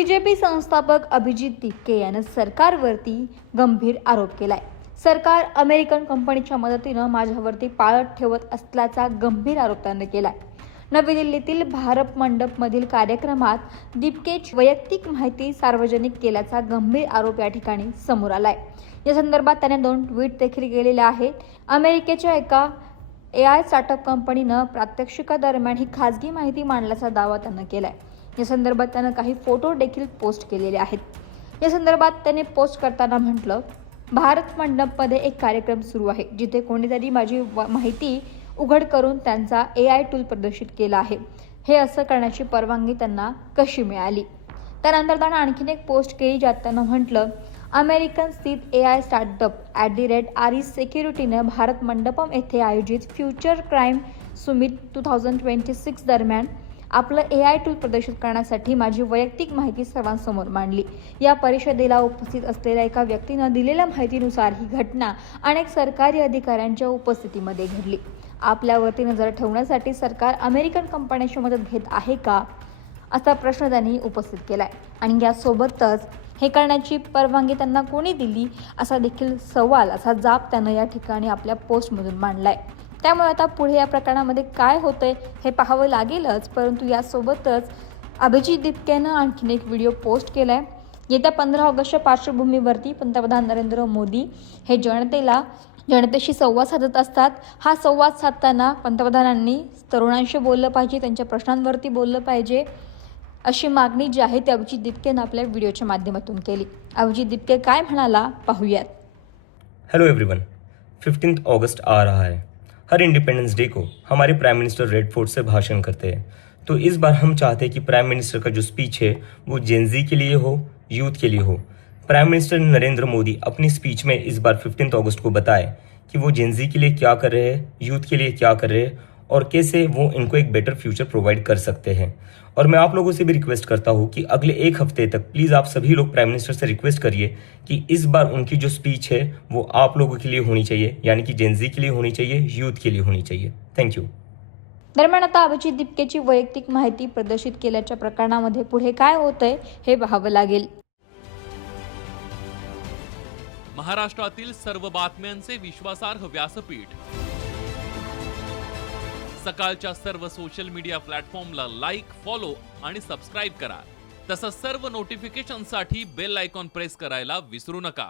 BJP संस्थापक अभिजित दिपके यानं सरकारवरती गंभीर आरोप केलाय। सरकार अमेरिकन कंपनीच्या मदतीनं माझ्यावरती पाळत ठेवत असल्याचा गंभीर आरोप त्यांनी केलाय। नवी दिल्लीतील भारत मंडपमधील कार्यक्रमात दिपकेची वैयक्तिक माहिती सार्वजनिक केल्याचा गंभीर आरोप या ठिकाणी समोर आलाय। या संदर्भात त्याने 2 ट्विट देखील केलेले आहेत। अमेरिकेच्या एका AI स्टार्टअप कंपनीनं प्रात्यक्षिकादरम्यान ही खासगी माहिती मांडल्याचा दावा त्यानं केलाय। या संदर्भात त्यानं काही फोटो देखील पोस्ट केलेले आहेत। या संदर्भात त्याने पोस्ट करताना म्हटलं, भारत मंडपमध्ये एक कार्यक्रम सुरू आहे जिथे कोणीतरी माझी माहिती उघड करून त्यांचा AI टूल प्रदर्शित केला आहे। हे असं करण्याची परवानगी त्यांना कशी मिळाली? त्यानंतर त्यानं आणखीन एक पोस्ट केली ज्यात त्यानं म्हटलं, अमेरिकन स्थित AI स्टार्टअप @RE सिक्युरिटीनं भारत मंडपम येथे आयोजित फ्युचर क्राईम समिट 2026 दरम्यान आपलं AI टूल प्रदर्शित करण्यासाठी माझी वैयक्तिक माहिती सर्वांसमोर मांडली। या परिषदेला उपस्थित असलेल्या एका व्यक्तीनं दिलेल्या माहितीनुसार ही घटना अनेक सरकारी अधिकाऱ्यांच्या उपस्थितीमध्ये घडली। आपल्यावरती नजर ठेवण्यासाठी सरकार अमेरिकन कंपन्यांची मदत घेत आहे का, असा प्रश्न त्यांनी उपस्थित केलाय। आणि यासोबतच हे करण्याची परवानगी त्यांना कोणी दिली, असा देखील सवाल, असा जाब त्यानं या ठिकाणी आपल्या पोस्टमधून मांडलाय। त्यामुळे आता पुढे या प्रकरणामध्ये काय होतंय हे पाहावं लागेलच। परंतु यासोबतच अभिजित दिपकेनं आणखीन एक व्हिडिओ पोस्ट केलाय। येत्या 15 ऑगस्टच्या पार्श्वभूमीवरती पंतप्रधान नरेंद्र मोदी हे जनतेशी संवाद साधत असतात। हा संवाद साधताना पंतप्रधानांनी तरुणांशी बोललं पाहिजे, त्यांच्या प्रश्नांवरती बोललं पाहिजे, अशी मागणी जी आहे ती अभिजित दिपकेनं आपल्या व्हिडिओच्या माध्यमातून केली। अभिजित दिपके काय म्हणाला पाहूयात। हेलो एवरीवन, 15 अगस्त आ रहा है। हर इंडिपेंडेंस डे को हमारे प्राइम मिनिस्टर रेड फोर्ट से भाषण करते हैं। तो इस बार हम चाहते हैं कि प्राइम मिनिस्टर का जो स्पीच है वो जेनजी के लिए हो, यूथ के लिए हो। प्राइम मिनिस्टर नरेंद्र मोदी अपनी स्पीच में इस बार 15 अगस्त को बताए कि वो जेनजी के लिए क्या कर रहे हैं, यूथ के लिए क्या कर रहे हैं और कैसे वो इनको एक बेटर फ्यूचर प्रोवाइड कर सकते हैं। और मैं आप लोगों से भी रिक्वेस्ट करता हूँ कि अगले 1 हफ्ते तक प्लीज़ आप सभी लोग प्राइम मिनिस्टर से रिक्वेस्ट करिए कि इस बार उनकी जो स्पीच है वो आप लोगों के लिए होनी चाहिए, यानी कि जेनजी के लिए होनी चाहिए, यूथ के लिए होनी चाहिए। Thank you. दरम्यान आता अभिजित दिपकेची वैयक्तिक माहिती प्रदर्शित केल्याच्या प्रकरणामध्ये पुढे काय होतंय हे पाहावं लागेल। महाराष्ट्रातील सर्व बातम्यांचे विश्वासार्ह व्यासपीठ, सकाळच्या सर्व सोशल मीडिया प्लॅटफॉर्मला लाईक, फॉलो आणि सबस्क्राईब करा। तसंच सर्व नोटिफिकेशनसाठी बेल आयकॉन प्रेस करायला विसरू नका।